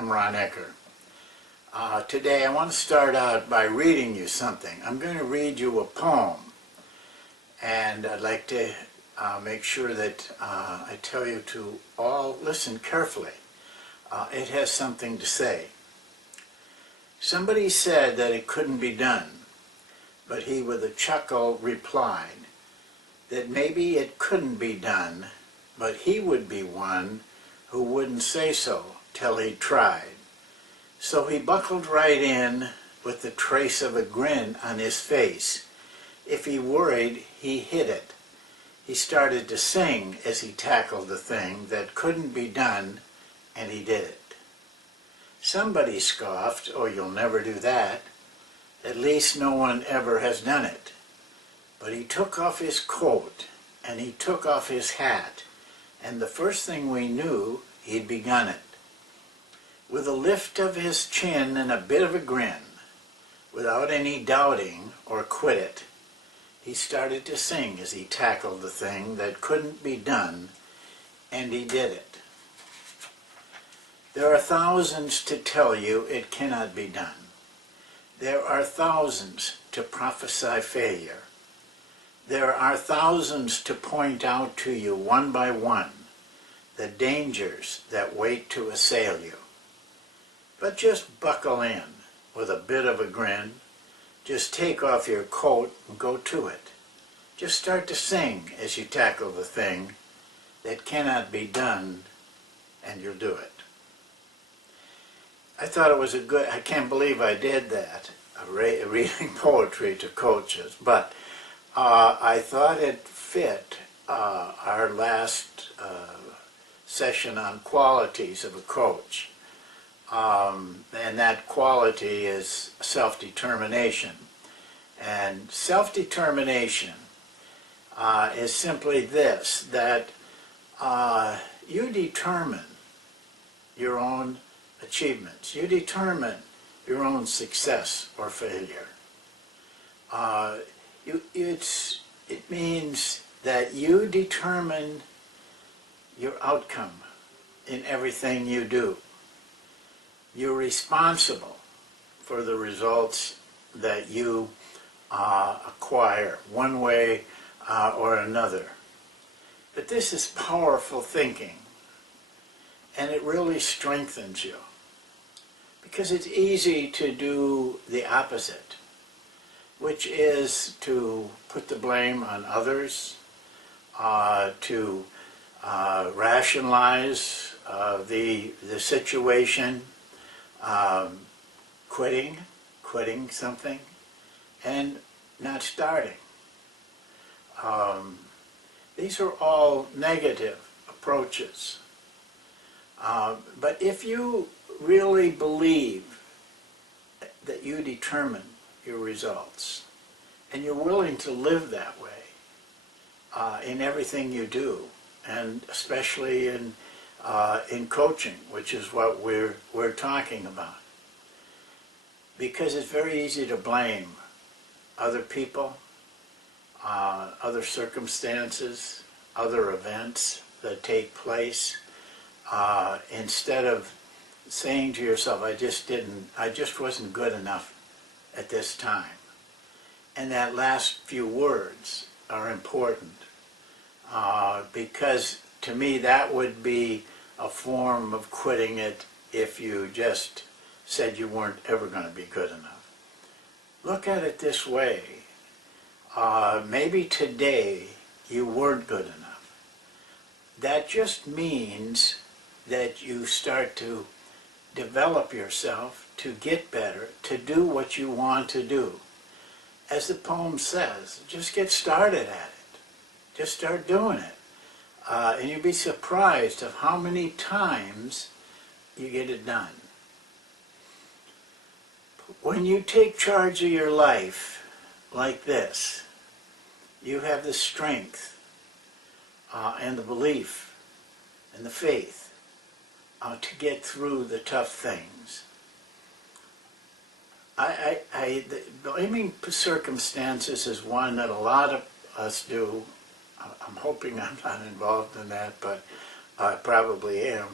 I'm Ron Ekker. Today I want to start out by reading you something. I'm going to read you a poem, and I'd like to make sure that I tell you to all listen carefully. It has something to say. Somebody said that it couldn't be done, but he with a chuckle replied that maybe it couldn't be done, but he would be one who wouldn't say so till he tried. So he buckled right in with the trace of a grin on his face. If he worried, he hid it. He started to sing as he tackled the thing that couldn't be done, and he did it. Somebody scoffed, "Oh, you'll never do that. At least no one ever has done it." But he took off his coat, and he took off his hat, and the first thing we knew, he'd begun it. With a lift of his chin and a bit of a grin, without any doubting or quit it, he started to sing as he tackled the thing that couldn't be done, and he did it. There are thousands to tell you it cannot be done. There are thousands to prophesy failure. There are thousands to point out to you one by one the dangers that wait to assail you. But just buckle in with a bit of a grin. Just take off your coat and go to it. Just start to sing as you tackle the thing that cannot be done, and you'll do it. I thought it was I can't believe I did that, reading poetry to coaches, but I thought it fit our last session on qualities of a coach. And that quality is self-determination. And self-determination is simply this, that you determine your own achievements. You determine your own success or failure. It means that you determine your outcome in everything you do. You're responsible for the results that you acquire one way or another. But this is powerful thinking, and it really strengthens you, because it's easy to do the opposite, which is to put the blame on others, to rationalize the situation, quitting something, and not starting. These are all negative approaches. But if you really believe that you determine your results, and you're willing to live that way in everything you do, and especially in coaching, which is what we're talking about. Because it's very easy to blame other people, other circumstances, other events that take place, instead of saying to yourself, I just wasn't good enough at this time. And that last few words are important, because to me that would be a form of quitting it if you just said you weren't ever going to be good enough. Look at it this way. Maybe today you weren't good enough. That just means that you start to develop yourself to get better, to do what you want to do. As the poem says, just get started at it. Just start doing it. And you'll be surprised of how many times you get it done. When you take charge of your life like this, you have the strength and the belief and the faith to get through the tough things. Blaming circumstances is one that a lot of us do. I'm hoping I'm not involved in that, but I probably am.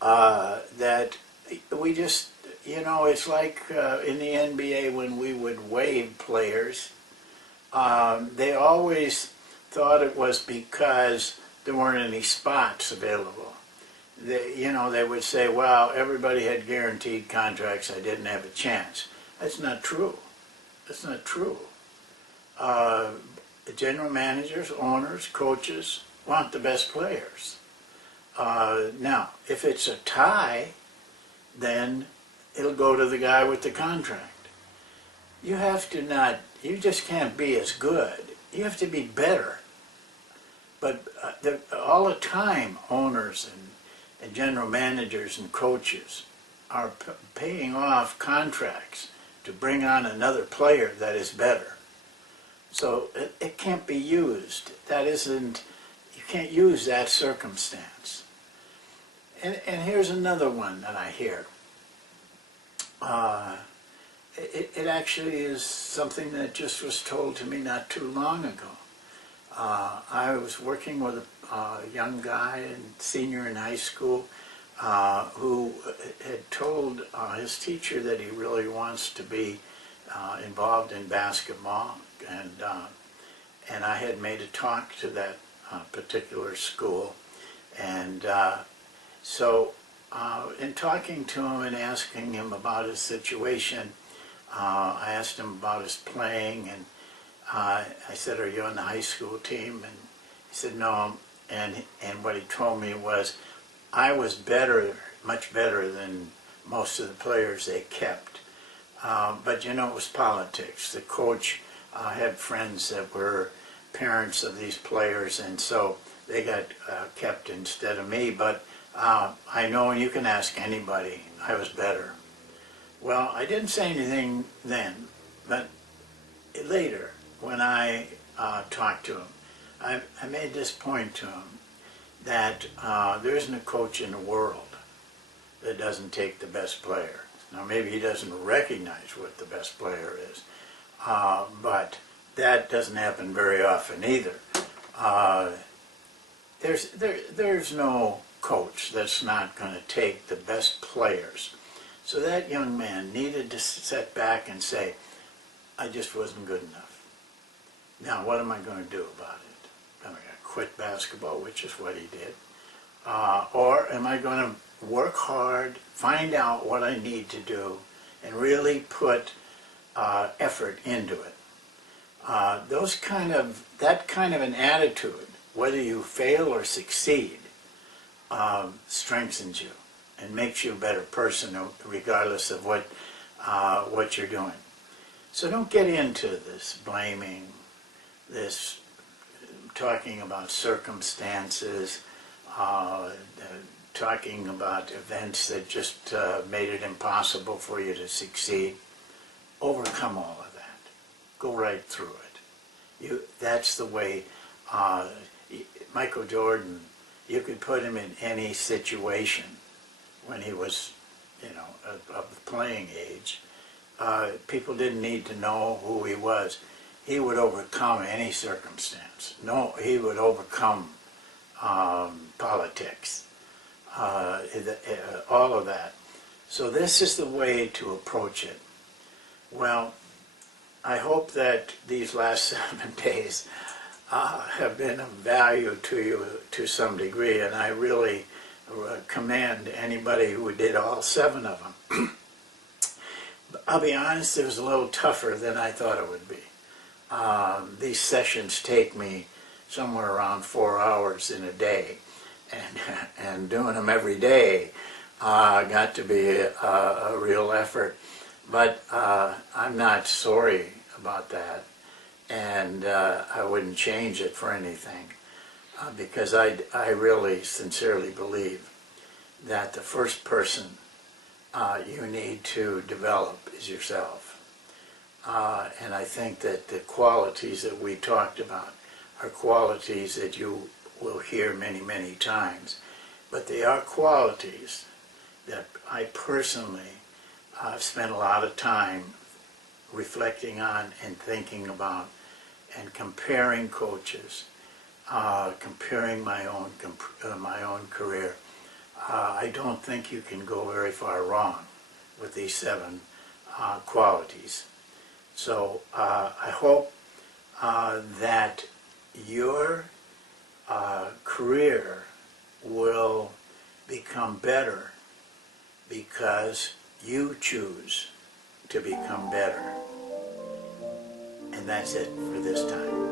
That we just, it's like in the NBA when we would waive players. They always thought it was because there weren't any spots available. They would say, well, everybody had guaranteed contracts, I didn't have a chance. That's not true. That's not true. General managers, owners, coaches want the best players. Now, if it's a tie, then it'll go to the guy with the contract. You just can't be as good. You have to be better. But all the time, owners and general managers and coaches are paying off contracts to bring on another player that is better. So it can't be used. You can't use that circumstance. And here's another one that I hear. It actually is something that just was told to me not too long ago. I was working with a young guy, senior in high school, who had told his teacher that he really wants to be involved in basketball, and I had made a talk to that particular school, and so in talking to him and asking him about his situation, I asked him about his playing, and I said, "Are you on the high school team?" And he said, "No." And what he told me was, I was better, much better than most of the players they kept. But it was politics. The coach had friends that were parents of these players, and so they got kept instead of me. But I know, and you can ask anybody, I was better. Well, I didn't say anything then, but later, when I talked to him, I made this point to him, that there isn't a coach in the world that doesn't take the best player. Now, maybe he doesn't recognize what the best player is, but that doesn't happen very often either. There's no coach that's not going to take the best players. So that young man needed to sit back and say, I just wasn't good enough. Now, what am I going to do about it? Am I going to quit basketball, which is what he did? Or am I going to work hard, find out what I need to do, and really put effort into it? That kind of an attitude, whether you fail or succeed, strengthens you and makes you a better person, regardless of what you're doing. So don't get into this blaming, this talking about circumstances, talking about events that just made it impossible for you to succeed. Overcome all of that. Go right through it. That's the way. Michael Jordan, you could put him in any situation when he was, of the playing age. People didn't need to know who he was. He would overcome any circumstance. No, he would overcome politics, all of that. So this is the way to approach it. Well, I hope that these last 7 days have been of value to you to some degree, and I really commend anybody who did all 7 of them. I'll be honest, it was a little tougher than I thought it would be. These sessions take me somewhere around 4 hours in a day, and doing them every day got to be a real effort. But I'm not sorry about that, and I wouldn't change it for anything, because I really sincerely believe that the first person you need to develop is yourself. And I think that the qualities that we talked about are qualities that you will hear many, many times. But they are qualities that I personally have spent a lot of time reflecting on and thinking about, and comparing coaches, comparing my own career. I don't think you can go very far wrong with these 7 qualities. So I hope that your career will become better because you choose to become better. And that's it for this time.